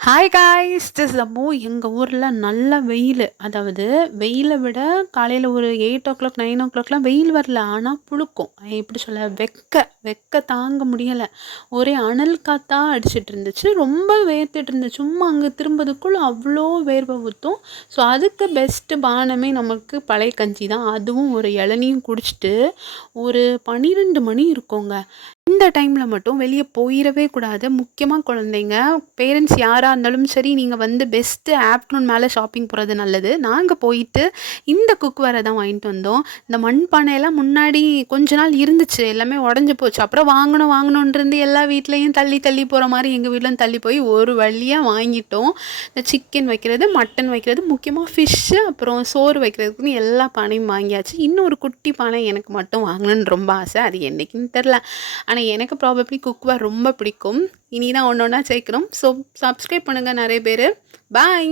Hi guys this Ammu. எங்கள் ஊரில் நல்ல வெயில். அதாவது வெயிலை விட காலையில் ஒரு 8 o'clock 9 o'clockலாம் வெயில் வரல, ஆனால் புழுக்கும். எப்படி சொல்ல, வெக்க தாங்க முடியலை. ஒரே அனல் காற்றா அடிச்சிட்டு இருந்துச்சு, ரொம்ப வேர்த்துட்டு இருந்துச்சு. சும்மா அங்கே திரும்பதுக்குள்ள அவ்வளோ வேர்வை ஊற்றும். ஸோ அதுக்கு பெஸ்ட்டு பானமே நமக்கு பழைய கஞ்சி தான். அதுவும் ஒரு இளநியும் குடிச்சிட்டு ஒரு 12 மணி இருக்குங்க. இந்த டைமில் மட்டும் வெளியே போயிடவே கூடாது. முக்கியமாக குழந்தைங்க, பேரண்ட்ஸ் யாராக இருந்தாலும் சரி, நீங்கள் வந்து பெஸ்ட்டு ஆஃப்டர்நூன் மேலே ஷாப்பிங் போகிறது நல்லது. நாங்கள் போயிட்டு இந்த குக்வேரை தான் வாங்கிட்டு வந்தோம். இந்த மண்பானையெல்லாம் முன்னாடி கொஞ்ச நாள் இருந்துச்சு, எல்லாமே உடஞ்சி போச்சு. அப்புறம் வாங்கணுன்றது எல்லா வீட்லேயும் தள்ளி தள்ளி போகிற மாதிரி எங்கள் வீட்டில் தள்ளி போய் ஒரு வழியாக வாங்கிட்டோம். இந்த சிக்கன் வைக்கிறது, மட்டன் வைக்கிறது, முக்கியமாக ஃபிஷ்ஷு, அப்புறம் சோறு வைக்கிறதுக்குன்னு எல்லா பானையும் வாங்கியாச்சு. இன்னும் ஒரு குட்டி பானை எனக்கு மட்டும் வாங்கணுன்னு ரொம்ப ஆசை. அது என்றைக்குன்னு தெரில. ஆனால் எனக்கு ப்ராபப்ளி குக்வேர் ரொம்ப பிடிக்கும். இனி தான் ஒன்று ஒன்றா சேர்க்கணும். ஸோ சப்ஸ்கிரைப் பண்ணுங்கள் நிறைய பேர். பாய்.